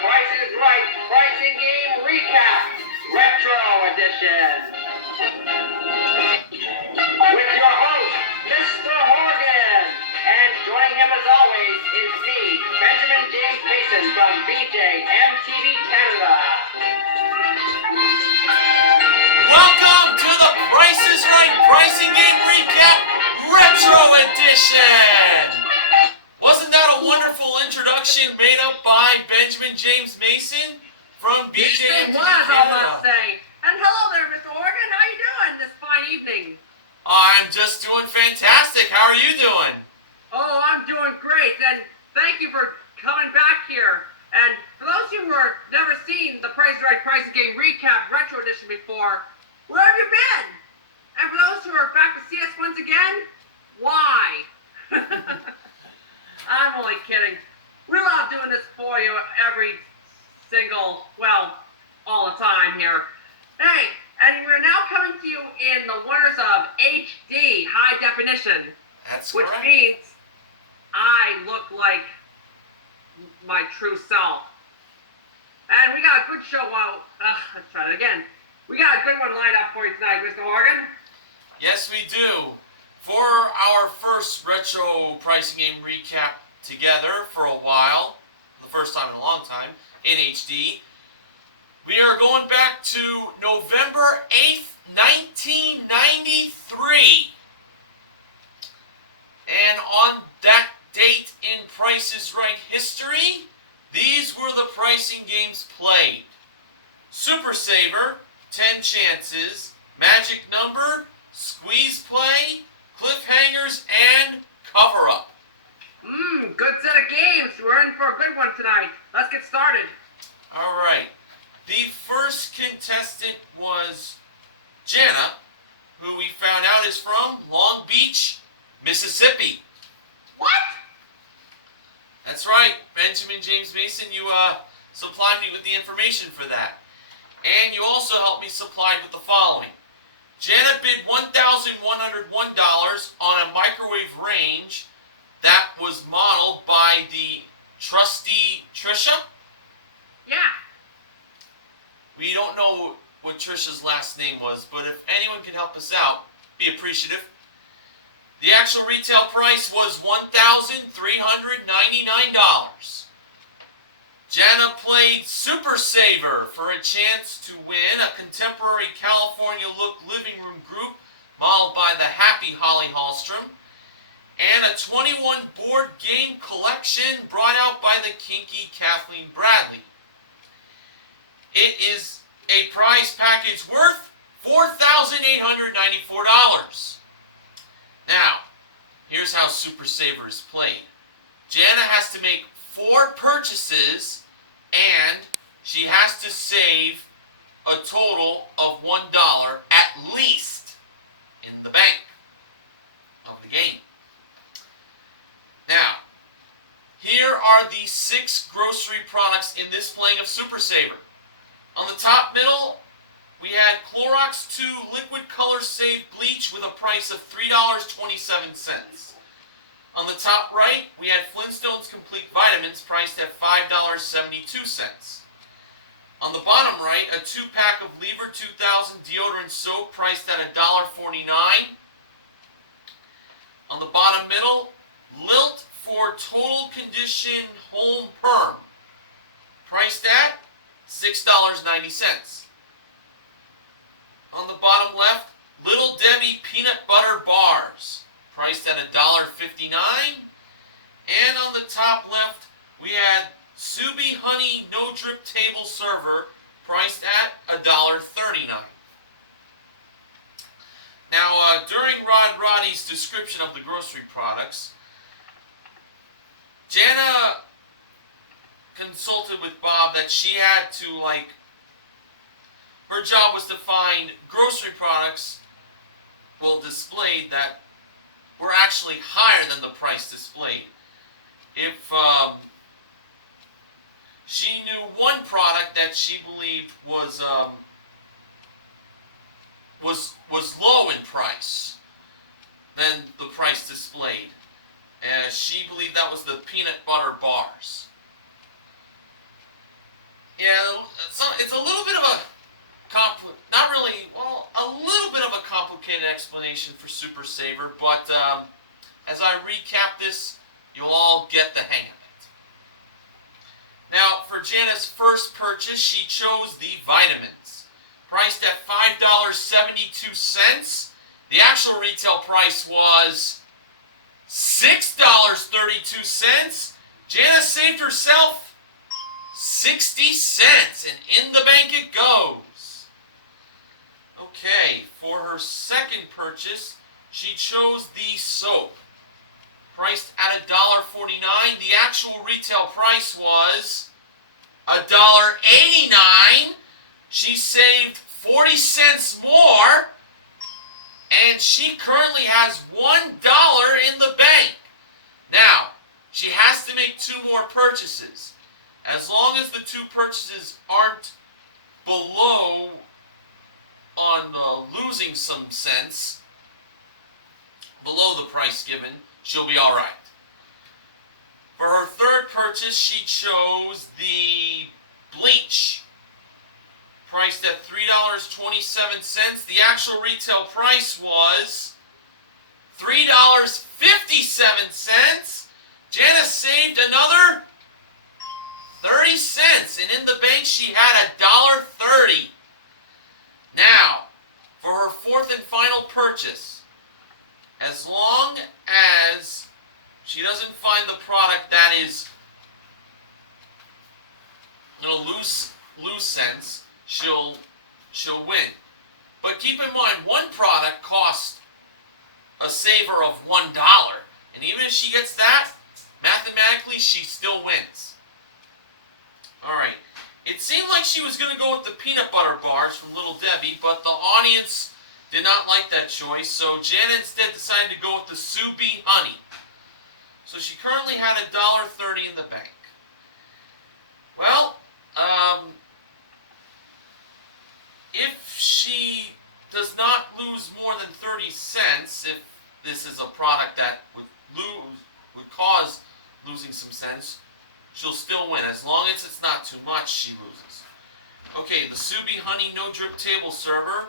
Price is Right Pricing Game Recap Retro Edition. With your host, Mr. Horgan. And joining him as always is me, Benjamin James Mason from BJ MTV Canada. Welcome to the Price is Right Pricing Game Recap Retro Edition! Wasn't that a wonderful introduction made up by Benjamin James Mason from BJ MTV Canada? And hello there, Mr. Horgan. How you doing this fine evening? I'm just doing fantastic. How are you doing? Oh, I'm doing great, and thank you for coming back here. And for those of you who have never seen the Price is Right Pricing Game Recap Retro Edition before, where have you been? And for those who are back to see us once again, why? I'm only kidding. We love doing this for you every single, well, all the time here. Hey, and we're now coming to you in the wonders of HD, high definition. That's which correct. means I look like my true self. And we got a good show. Let's try it again. We got a good one lined up for you tonight, Mr. Horgan. Yes, we do. For our first retro pricing game recap together for a while, the first time in a long time, in HD, we are going back to November 8th, 1993. And on that date in Price is Right history, these were the pricing games played. Super Saver, 10 Chances, Magic Number, Squeeze Play, Cliffhangers, and Cover Up. Good set of games. We're in for a good one tonight. Let's get started. All right. The first contestant was Jana, who we found out is from Long Beach, Mississippi. What? That's right. Benjamin James Mason, you supplied me with the information for that. And you also helped me supply with the following. Jana bid $1,101 on a microwave range that was modeled by the trusty Trisha. Yeah. We don't know what Trisha's last name was, but if anyone can help us out, be appreciative. The actual retail price was $1,399. Jana played Super Saver for a chance to win a contemporary California look living room group modeled by the happy Holly Hallstrom, and a 21 board game collection brought out by the kinky Kathleen Bradley. It is a prize package worth $4,894. Now, here's how Super Saver is played. Jana has to make 4 purchases, and she has to save a total of $1 at least in the bank of the game. Now, here are the 6 grocery products in this playing of Super Saver. On the top middle, we had Clorox 2 Liquid Color Save Bleach with a price of $3.27. On the top right, we had Flintstones Complete Vitamins priced at $5.72. On the bottom right, a 2-pack of Lever 2000 deodorant soap priced at $1.49. On the bottom middle, Lilt for Total Condition Home Perm priced at $6.90. On the bottom left, Little Debbie Peanut Butter Bars, priced at $1.59. And on the top left, we had Subi Honey No Drip Table Server, priced at $1.39. Now, during Rod Roddy's description of the grocery products, Jana consulted with Bob that she had to, her job was to find grocery products, displayed that were actually higher than the price displayed. If she knew one product that she believed was low in price than the price displayed, she believed that was the peanut butter bars. Yeah, it's a little bit of a not really, well, a little bit of a complicated explanation for Super Saver, but as I recap this, you'll all get the hang of it. Now, for Jana's first purchase, she chose the vitamins, priced at $5.72. The actual retail price was $6.32. Jana saved herself 60 cents, and in the bank it goes. Okay, for her second purchase, she chose the soap, priced at $1.49. The actual retail price was $1.89. She saved 40 cents more, and she currently has $1 in the bank. Now, she has to make 2 more purchases. As long as the 2 purchases aren't below on losing some cents, below the price given, she'll be all right. For her third purchase, she chose the bleach, priced at $3.27. The actual retail price was $3.57. Jana saved another 30 cents, and in the bank she had $1.30. Now, for her fourth and final purchase, as long as she doesn't find the product that is going to lose cents, she'll win. But keep in mind, one product costs a saver of $1, and even if she gets that, mathematically she still wins. Alright, it seemed like she was going to go with the peanut butter bars from Little Debbie, but the audience did not like that choice, so Jana instead decided to go with the Sue Bee Honey. So she currently had $1.30 in the bank. Well, if she does not lose more than 30 cents, if this is a product that would cause losing some cents, she'll still win. As long as it's not too much, she loses. Okay, the Sue Bee Honey No Drip Table Server,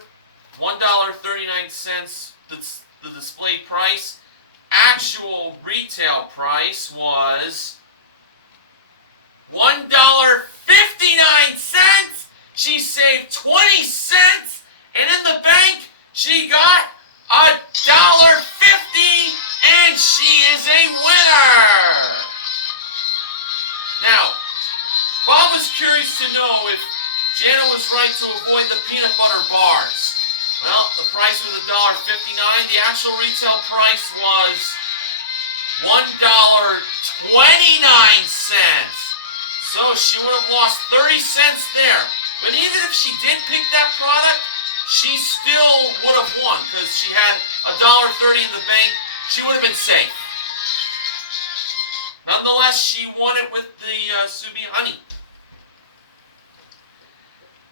$1.39, the displayed price. Actual retail price was $1.59. She saved 20 cents, and in the bank she got $1.50, and she is a winner. Now, Bob was curious to know if Jana was right to avoid the peanut butter bars. Well, the price was $1.59. The actual retail price was $1.29. So she would have lost 30 cents there. But even if she did pick that product, she still would have won because she had $1.30 in the bank. She would have been safe. Nonetheless, she won it with the Sue Bee Honey.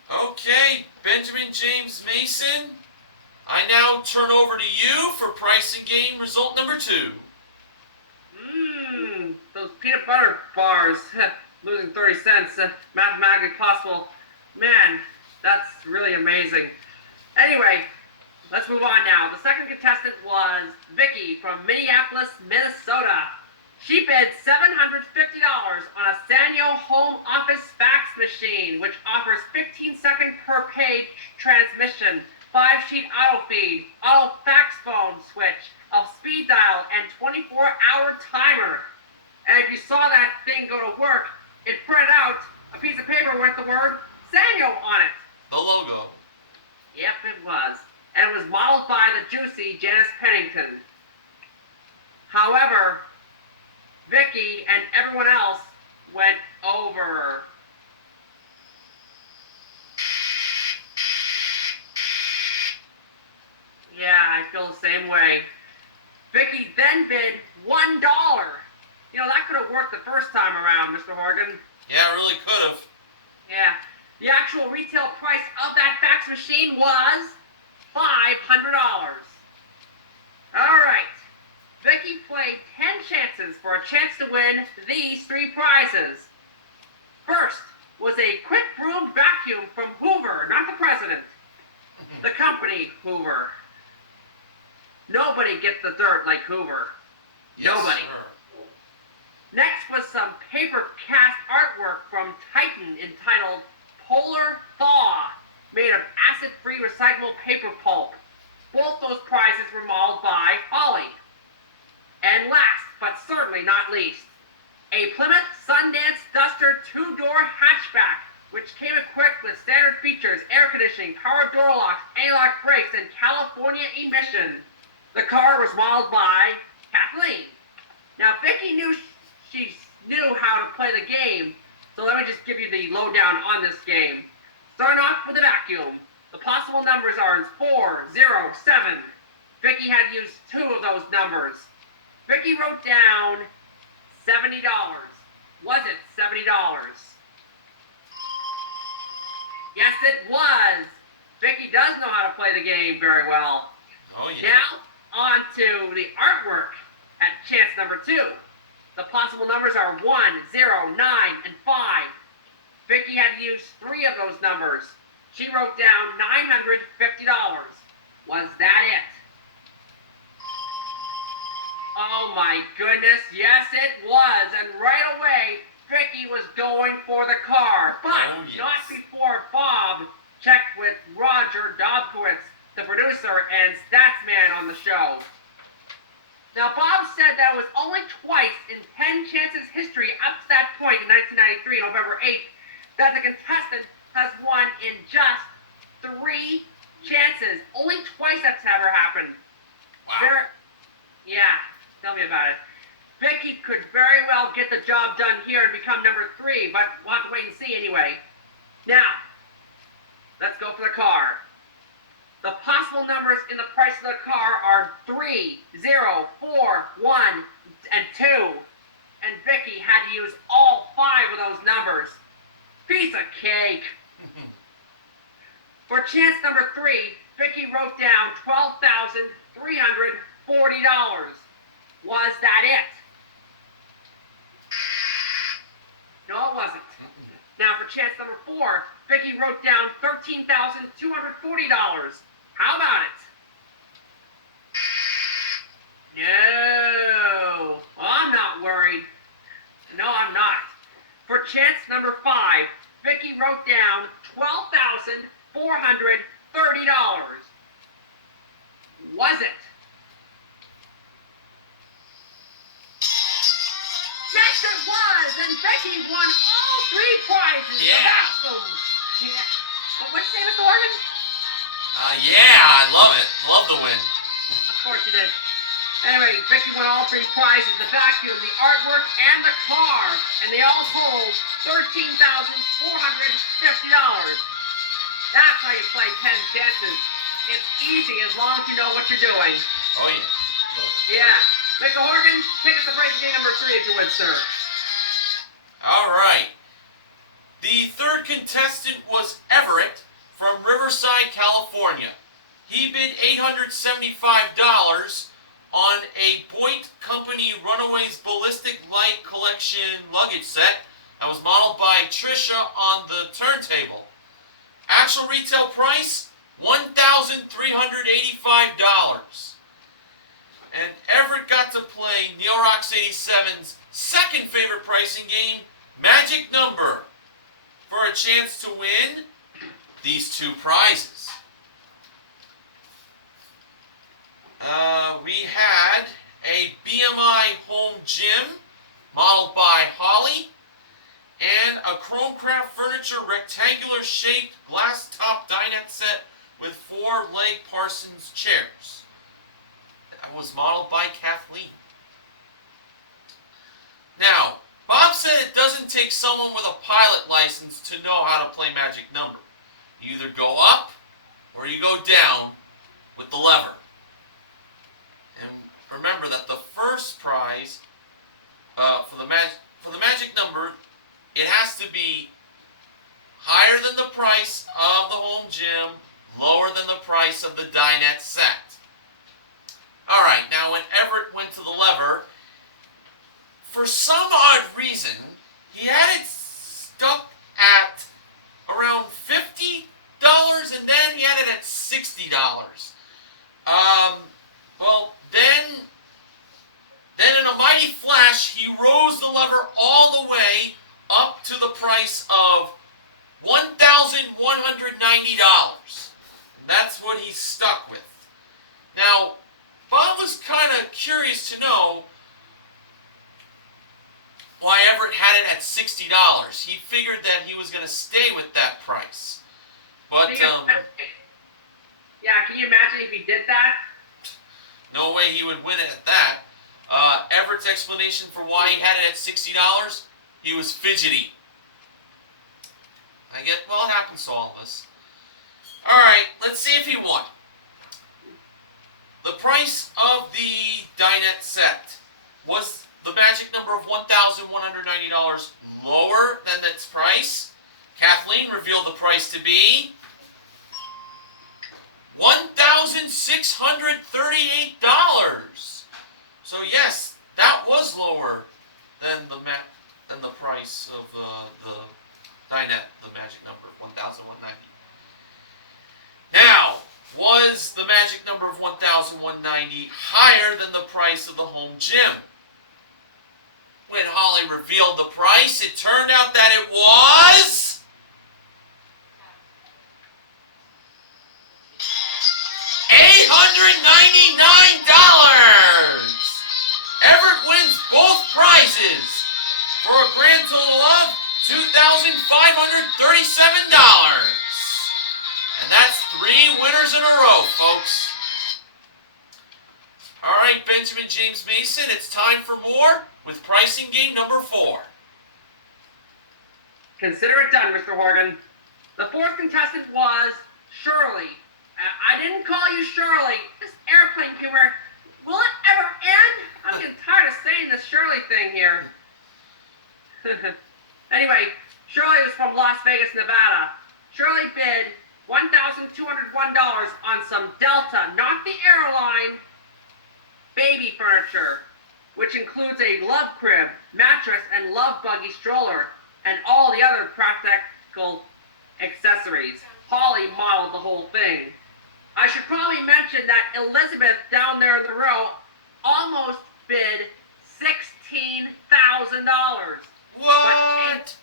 Okay, Benjamin James Mason, I now turn over to you for pricing game result number 2. Those peanut butter bars, losing 30 cents, mathematically possible. Man, that's really amazing. Anyway, let's move on now. The second contestant was Vicky from Minneapolis, Minnesota. She bid $750 on a Sanyo home office fax machine, which offers 15-second per page transmission, 5-sheet auto feed, auto fax phone switch, a speed dial, and 24-hour timer. And if you saw that thing go to work, it printed out a piece of paper with the word Sanyo on it. The logo. Yep, it was. And it was modeled by the juicy Janice Pennington. However, Vicky and everyone else went over. Yeah, I feel the same way. Vicky then bid $1. You know, that could have worked the first time around, Mr. Horgan. Yeah, it really could have. Yeah. The actual retail price of that fax machine was $500. All right. Vicky played 10 chances for a chance to win these 3 prizes. First, was a quick broom vacuum from Hoover, not the president. The company Hoover. Nobody gets the dirt like Hoover. Yes, Nobody. sir. Next was some paper cast artwork from Titan entitled Polar Thaw, made of acid-free recyclable paper pulp. Both those prizes were modeled by Ollie. And last, but certainly not least, a Plymouth Sundance Duster two-door hatchback, which came equipped with standard features, air conditioning, power door locks, anti-lock brakes, and California emission. The car was modeled by Kathleen. Now, Vicky she knew how to play the game, so let me just give you the lowdown on this game. Starting off with a vacuum. The possible numbers are 4, 0, 7. Vicky had to use 2 of those numbers. Vicky wrote down $70. Was it $70? Yes, it was. Vicky does know how to play the game very well. Oh, yeah. Now, on to the artwork at chance number 2. The possible numbers are 1, 0, 9, and 5. Vicky had to use 3 of those numbers. She wrote down $950. Was that it? Oh my goodness, yes it was. And right away, Vicky was going for the car. But not before Bob checked with Roger Dobkowitz, the producer and stats man on the show. Now, Bob said that it was only twice in 10 chances history up to that point in 1993, November 8th, that the contestant has won in just 3 chances. Only twice that's ever happened. Wow. Yeah, tell me about it. Vicky could very well get the job done here and become number 3, but we'll have to wait and see anyway. Now, let's go for the car. The possible numbers in the price of the car are 3, 0, 4, 1, and 2. And Vicky had to use all 5 of those numbers. Piece of cake. For chance number 3, Vicky wrote down $12,340. Was that it? No, it wasn't. Now for chance number 4, Vicky wrote down $13,240. How about it? No. Well, I'm not worried. No, I'm not. For chance number 5, Vicky wrote down $12,430. Was it? Yes, it was, and Becky won all 3 prizes. Yeah. Awesome. What'd you say, Mr. Organ? Yeah, I love it. Love the win. Of course you did. Anyway, Vicky won all 3 prizes, the vacuum, the artwork, and the car. And they all totaled $13,450. That's how you play 10 chances. It's easy as long as you know what you're doing. Oh, yeah. Yeah. Mr. Horgan, take us to breaking game number 3 if you would, sir. All right. The third contestant was Everett from Riverside, California. He bid $875 on a Boyd Company Runaways Ballistic Light Collection luggage set that was modeled by Trisha on the turntable. Actual retail price, $1,385. And Everett got to play Neil Rocks 87's second favorite pricing game, Magic Number, for a chance to win these 2 prizes. We had a BMI home gym modeled by Holly and a Chromecraft Furniture rectangular shaped glass top dinette set with 4 leg Parsons chairs. That was modeled by Kathleen. Now, Bob said it doesn't take someone with a pilot license to know how to play Magic Number. You either go up or you go down with the lever. And remember that the first prize for the Magic Number, it has to be higher than the price of the home gym, lower than the price of the dinette set. Alright, now when Everett went to the lever, for some odd reason, he had it stuck at curious to know why Everett had it at $60. He figured that he was going to stay with that price. But, yeah, can you imagine if he did that? no way he would win it at that. Everett's explanation for why he had it at $60, he was fidgety. Well, it happens to all of us. Alright, let's see if he won. The price of the dinette set was the magic number of $1,190 lower than its price. Kathleen revealed the price to be $1,638. So yes, that was lower than the price of the dinette, the magic number of $1,190. Now, was the magic number of $1,190 higher than the price of the home gym? When Holly revealed the price, it turned out that it was $899. Everett wins both prizes for a grand total of $2,537. And that's 3 winners in a row, folks. All right, Benjamin James Mason, it's time for more with pricing game number 4. Consider it done, Mr. Horgan. The 4th contestant was Shirley. I didn't call you Shirley. This airplane humor, will it ever end? I'm getting tired of saying this Shirley thing here. Anyway, Shirley was from Las Vegas, Nevada. Shirley bid $1,201 on some Delta, not the airline, baby furniture, which includes a love crib, mattress, and love buggy stroller, and all the other practical accessories. Holly modeled the whole thing. I should probably mention that Elizabeth down there in the row almost bid $16,000. What?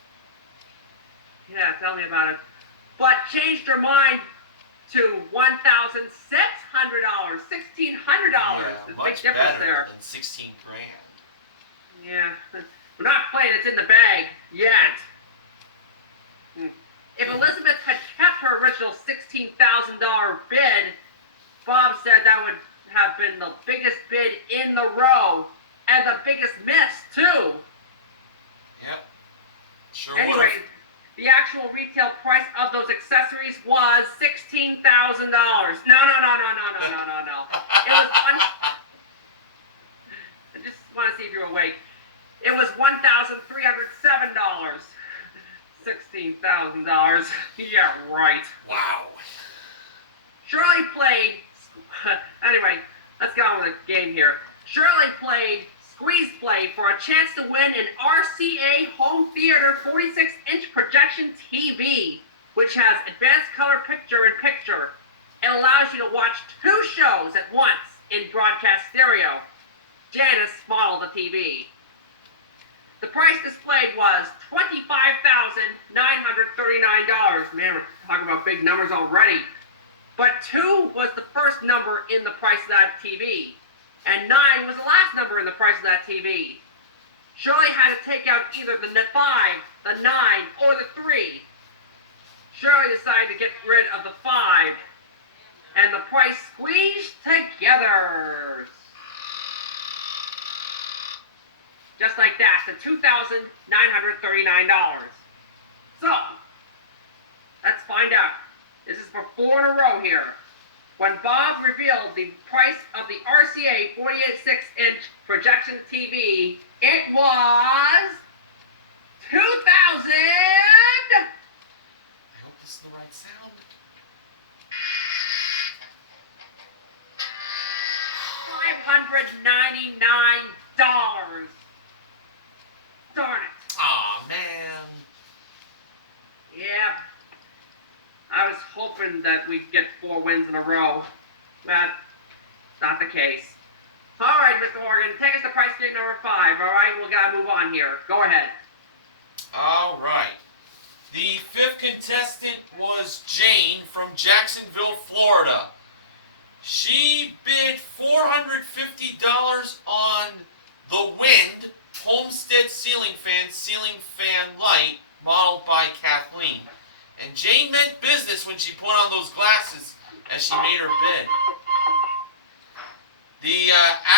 Yeah, tell me about it. But changed her mind to $1,600, $1,600. There's a big difference there. Than 16 grand. Yeah, we're not playing it's in the bag yet. If Elizabeth had kept her original $16,000 bid, Bob said that would have been the biggest bid in the row and the biggest miss too. Yep. Sure Anyway, would. the actual retail price of those accessories was $16,000. No. It was I just want to see if you're awake. It was $1,307. $16,000. Yeah, right. Wow. Shirley played. Anyway, let's get on with the game here. Shirley played Squeeze Play for a chance to win an RCA home theater 46-inch projection TV, which has advanced color picture-in-picture. It allows you to watch 2 shows at once in broadcast stereo. Janice modeled the TV. The price displayed was $25,939. Man, we're talking about big numbers already. But 2 was the first number in the price of that TV. And 9 was the last number in the price of that TV. Shirley had to take out either the 5, the 9, or the 3. Shirley decided to get rid of the 5. And the price squeezed together. Just like that, to $2,939. So, let's find out. This is for 4 in a row here. When Bob revealed the price of the RCA 46-inch projection TV, it was $2,000. I hope this is the right sound. $599. Darn it. Aw, man. Yep. I was hoping that we'd get 4 wins in a row. But, not the case. Alright, Mr. Horgan, take us to price game number 5, alright? We gotta move on here. Go ahead. Alright. The 5th contestant was Jane from Jacksonville, Florida. She bid $450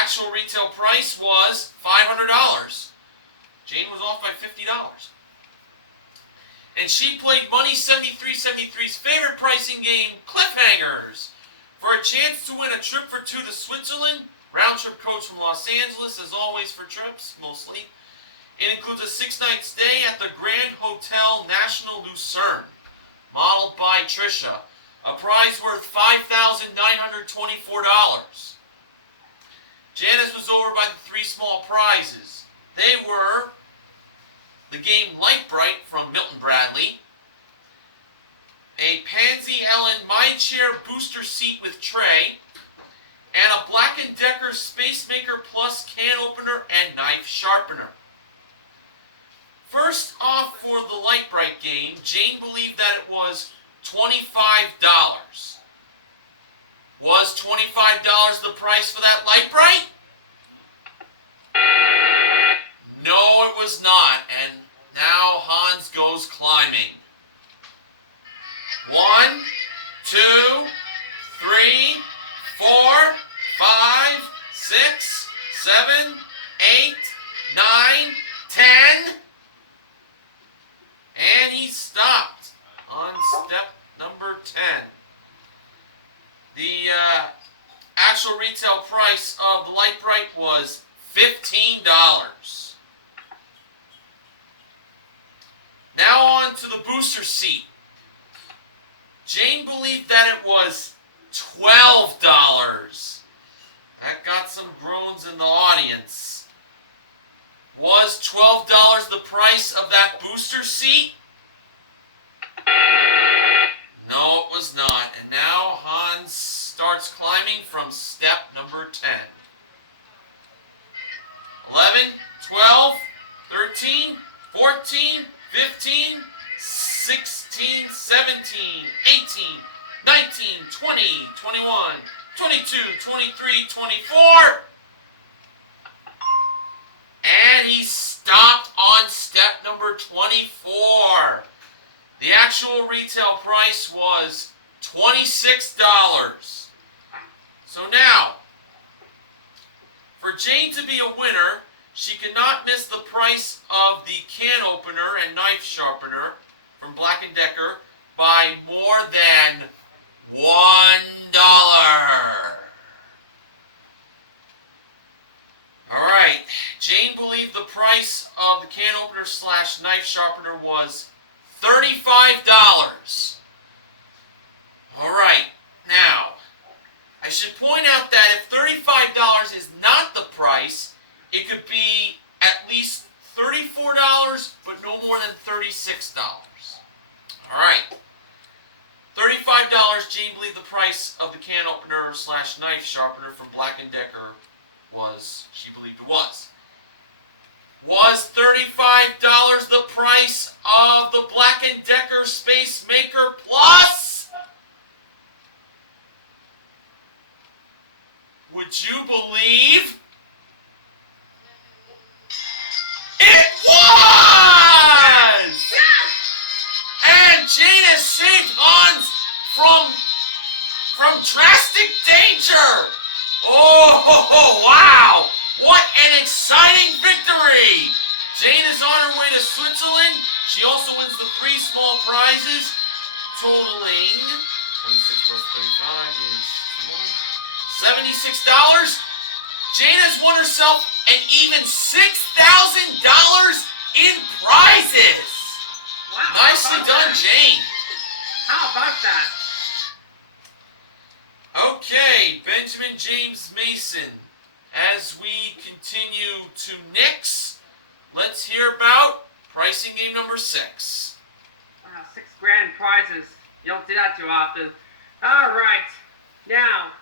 actual retail price was $500. Jane was off by $50. And she played Money 7373's favorite pricing game, Cliffhangers. For a chance to win a trip for two to Switzerland, round trip coach from Los Angeles, as always for trips, mostly. It includes a 6-night stay at the Grand Hotel National Lucerne, modeled by Trisha. A prize worth $5,924. Janice was over by the 3 small prizes. They were the game Light Bright from Milton Bradley, a Pansy Ellen My Chair booster seat with tray, and a Black & Decker Space Maker Plus can opener and knife sharpener. First off, for the Light Bright game, Jane believed that it was $25. Was $25 the price for that Light Bright? No, it was not. And now Hans goes climbing. 1, 2, 3, 4, 5, 6, 7, 8, 9, 10. And he stopped on step number 10. The actual retail price of the Light Bright was $15. Now on to the booster seat. Jane believed that it was $12. That got some groans in the audience. Was $12 the price of that booster seat? No, it was not. And now Hans starts climbing from step number 10. 11, 12, 13, 14, 15, 16, 17, 18, 19, 20, 21, 22, 23, 24. And he stopped on step number 24. The actual retail price was $26. So now, for Jane to be a winner, she could not miss the price of the can opener and knife sharpener from Black & Decker by more than $1. Alright, Jane believed the price of the can opener / knife sharpener was $35. Alright, now, I should point out that if $35 is not the price, it could be at least $34, but no more than $36. Alright, $35, Jane believed the price of the can opener / knife sharpener from Black & Decker she believed it was. Was $35 the price of the Black & Decker Space Maker Plus? Would you believe? It was! And Jane has saved Hans from drastic danger! Oh, wow! What an exciting victory! Jane is on her way to Switzerland. She also wins the 3 small prizes, totaling 26 plus 35 is $76. Jane has won herself an even $6,000 in prizes. Wow. Nicely done, Jane. How about that? Okay, Benjamin James Mason. As we continue to Nick's, let's hear about pricing game number 6. Wow, 6 grand prizes. You don't see that too often. All right. Now,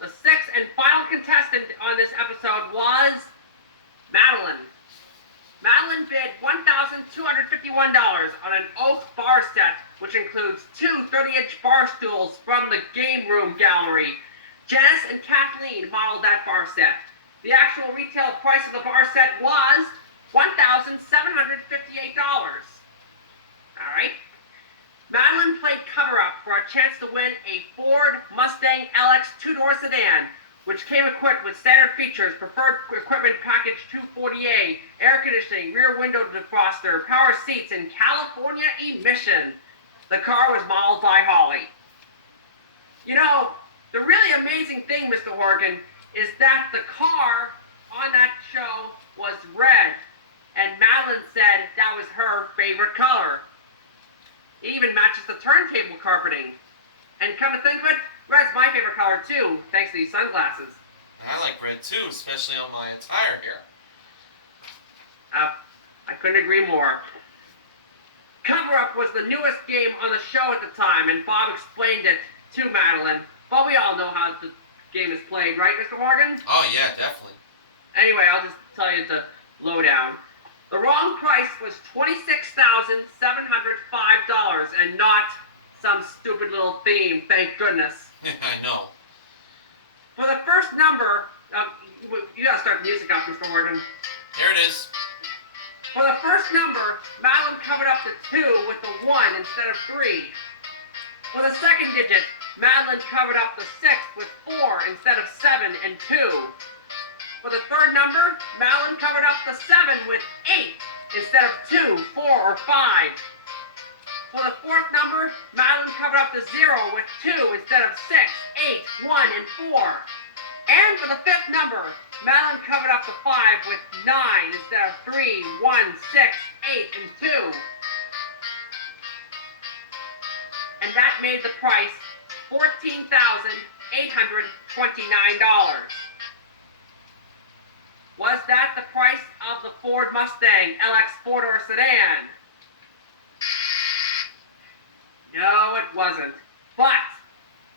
the 6th and final contestant on this episode was Madeline. Madeline bid $1,251 on an oak bar set, which includes 2 30-inch bar stools from the Game Room Gallery. Janice and Kathleen modeled that bar set. The actual retail price of the bar set was $1,758. All right. Madeline played cover-up for a chance to win a Ford Mustang LX 2-door sedan, which came equipped with standard features, preferred equipment package 240A, air conditioning, rear window defroster, power seats, and California emission. The car was modeled by Holly. You know, the really amazing thing, Mr. Horgan, is that the car on that show was red, and Madeline said that was her favorite color. It even matches the turntable carpeting. And come to think of it, red's my favorite color too, thanks to these sunglasses. I like red too, especially on my entire hair. I couldn't agree more. Cover Up was the newest game on the show at the time, and Bob explained it to Madeline. But we all know how the game is played, right, Mr. Morgan? Oh yeah, definitely. Anyway, I'll just tell you the lowdown. The wrong price was $26,705 and not some stupid little theme, thank goodness. I know. For the first number, you gotta start the music up, Mr. Morgan. Here it is. For the first number, Madeline covered up the 2 with the 1 instead of 3. For the second digit, Madeline covered up the 6 with 4 instead of 7 and 2. For the third number, Madeline covered up the 7 with 8 instead of 2, 4, or 5. For the fourth number, Madeline covered up the 0 with 2 instead of 6, 8, 1, and 4. And for the fifth number, Madeline covered up the 5 with 9 instead of 3, 1, 6, 8, and 2. And that made the price $14,829. Was that the price of the Ford Mustang LX 4-door sedan? No, it wasn't. But,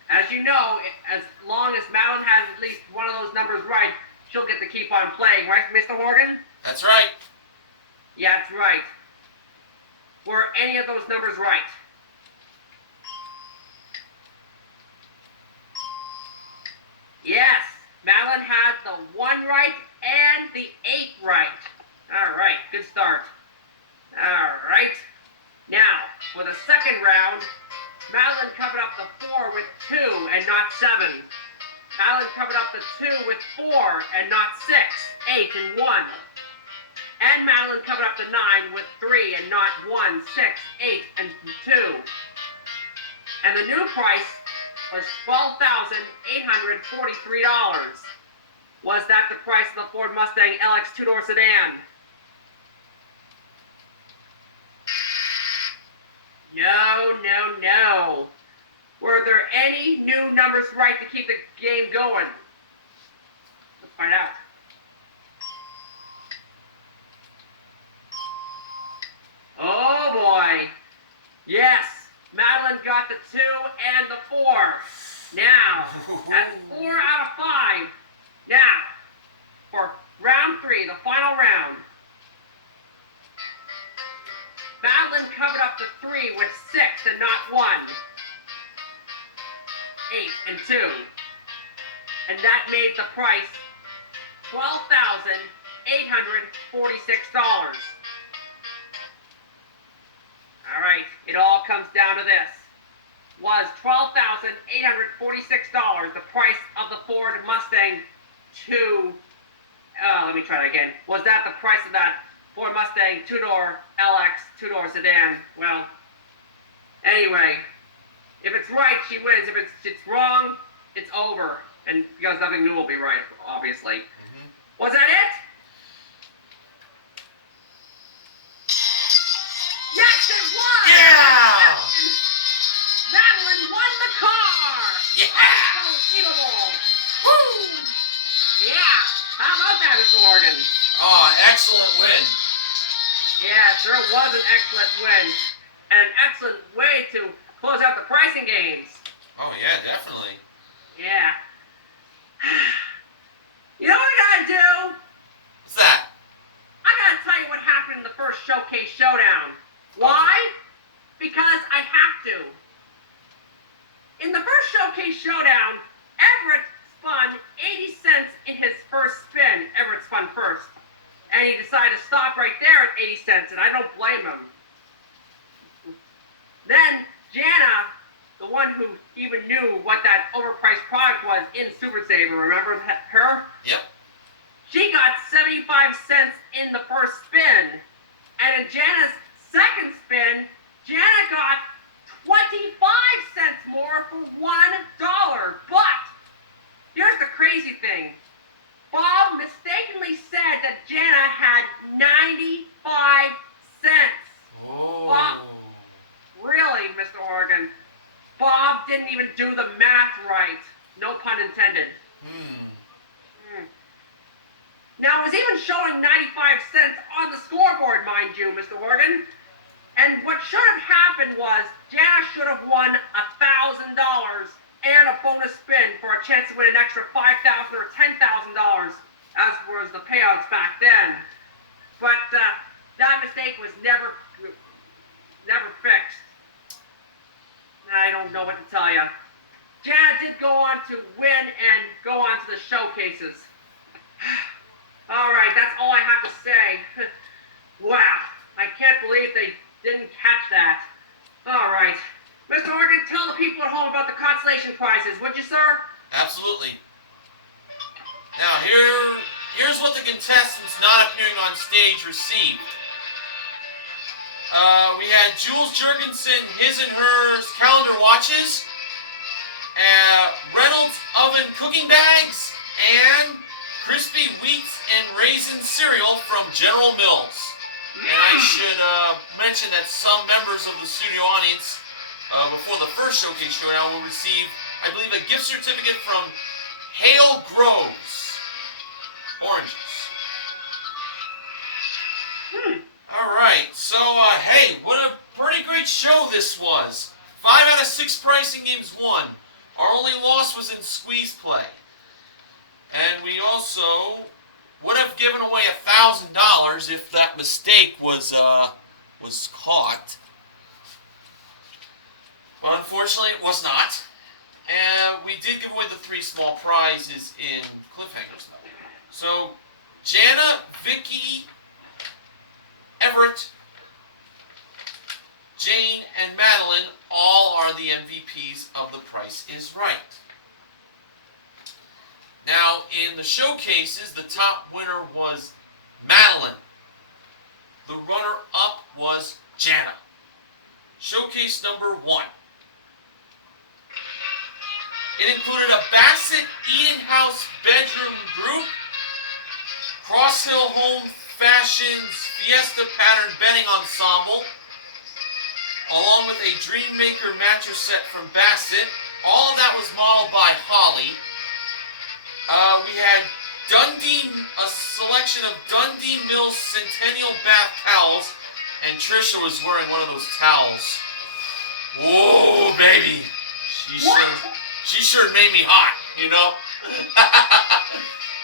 as you know, as long as Madeline has at least one of those numbers right, she'll get to keep on playing, right, Mr. Horgan? That's right. Yeah, that's right. Were any of those numbers right? Yes, Madeline had the 1 right and the 8 right. All right, good start. All right. Now, for the second round, Madeline covered up the 4 with 2 and not 7. Madeline covered up the 2 with 4 and not 6, 8, and 1. And Madeline covered up the 9 with 3 and not 1, 6, 8, and 2. And the new price was $12,843. Was that the price of the Ford Mustang LX 2-door sedan? No, no, no. Were there any new numbers right to keep the game going? Let's find out. Oh boy. Yes, Madeline got the 2 and the 4. Now, that's 4 out of 5. Now, for round 3, the final round. Madeline covered up the 3 with 6 and not 1. 8 and 2. And that made the price $12,846. All right, it all comes down to this. Was $12,846 the price of the Ford Mustang 2? Let me try that again. Was that the price of that Ford Mustang 2-door LX 2-door sedan? Well, anyway, if it's right, she wins. If it's wrong, it's over. And because nothing new will be right, obviously. Was that it? Yes, it was! Yeah! Madeline won the car! Yeah! Unbelievable! Woo! Yeah! How about that, Mr. Morgan? Oh, excellent win. Yeah, sure was an excellent win. And an excellent way to close out the pricing games. Oh yeah, definitely. Yeah. You know what I gotta do? What's that? I gotta tell you what happened in the first Showcase Showdown. Why? Because I have to. In the first Showcase Showdown, Everett spun 80 cents in his first spin. Everett spun first. And he decided to stop right there at 80 cents, and I don't blame him. Then, Jana, the one who he even knew what that overpriced product was in Super Saver. Remember her? Yep. She got 75 cents in the first spin. And in Jana's second spin, Jana got 25 cents more for $1. But here's the crazy thing. Bob mistakenly said that Jana had 95 cents. Oh. Bob, really, Mr. Oregon? Bob didn't even do the math right. No pun intended. Now, it was even showing 95 cents on the scoreboard, mind you, Mr. Oregon. And what should have happened was Jana should have won $1,000 and a bonus spin for a chance to win an extra $5,000 or $10,000, as was the payouts back then. But that mistake was never fixed. I don't know what to tell you. Jana did go on to win and go on to the showcases. All right, that's all I have to say. Wow, I can't believe they didn't catch that. All right. Mr. Oregon, tell the people at home about the consolation prizes, would you, sir? Absolutely. Now, here's what the contestants not appearing on stage received. We had Jules Jurgensen, his and hers calendar watches, Reynolds oven cooking bags, and crispy wheats and raisin cereal from General Mills. And I should mention that some members of the studio audience, before the first showcase showdown, will receive, I believe, a gift certificate from Hale Groves Oranges. Alright, so, hey, what a pretty great show this was. 5 out of 6 pricing games won. Our only loss was in squeeze play. And we also would have given away $1,000 if that mistake was caught. Unfortunately, it was not. And we did give away the 3 small prizes in cliffhangers, though. So, Jana, Vicky, Everett, Jane, and Madeline all are the MVPs of The Price is Right. Now, in the showcases, the top winner was Madeline. The runner-up was Jana. Showcase number 1. It included a Bassett Eating House bedroom group, Cross Hill Home Fashions Fiesta Pattern bedding ensemble, along with a Dreammaker mattress set from Bassett. All of that was modeled by Holly. We had a selection of Dundee Mills Centennial Bath towels, and Trisha was wearing one of those towels. Whoa, baby. She sure made me hot, you know?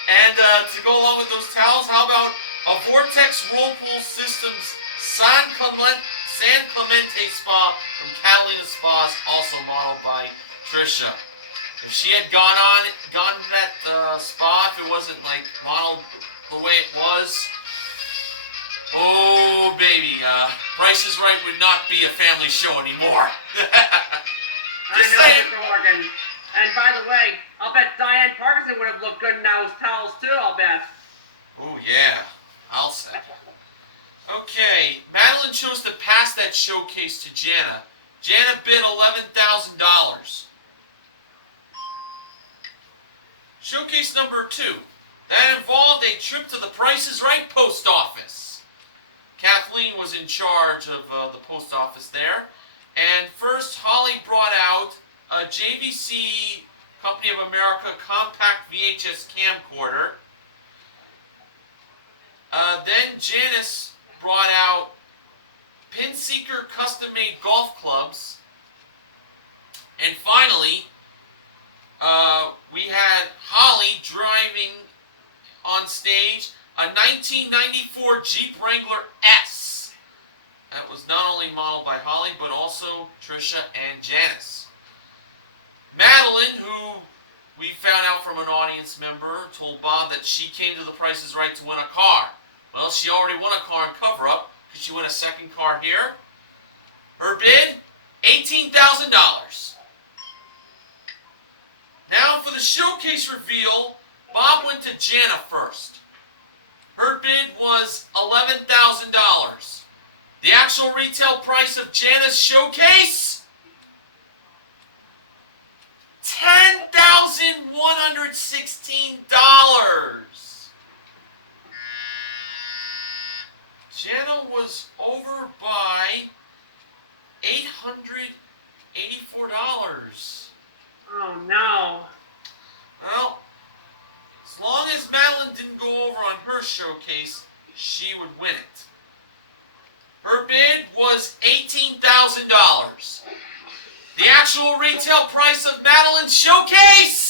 And to go along with those towels, how about a Vortex Whirlpool Systems San Clemente Spa from Catalina Spas, also modeled by Trisha. If she had gone to that spa, if it wasn't like modeled the way it was, oh baby, Price is Right would not be a family show anymore. I know, Mr. Morgan. And by the way, I'll bet Diane Parkinson would have looked good in those towels too, I'll bet. Oh yeah, I'll say. Okay, Madeline chose to pass that showcase to Jana. Jana bid $11,000. Showcase number 2. That involved a trip to the Price is Right post office. Kathleen was in charge of the post office there. And first, Holly brought out a JVC Company of America compact VHS camcorder. Then Janice brought out Pinseeker custom-made golf clubs. And finally, we had Holly driving on stage a 1994 Jeep Wrangler S. That was not only modeled by Holly, but also Trisha and Janice. Madeline, who we found out from an audience member, told Bob that she came to the Price is Right to win a car. Well, she already won a car in cover-up. Could she win a second car here? Her bid, $18,000. Now for the showcase reveal, Bob went to Jana first. Her bid was $11,000. The actual retail price of Jana's showcase? $10,116. Jana was over by $884. Oh no. Well, as long as Madeline didn't go over on her showcase, she would win it. Her bid was $18,000. The actual retail price of Madeline's showcase?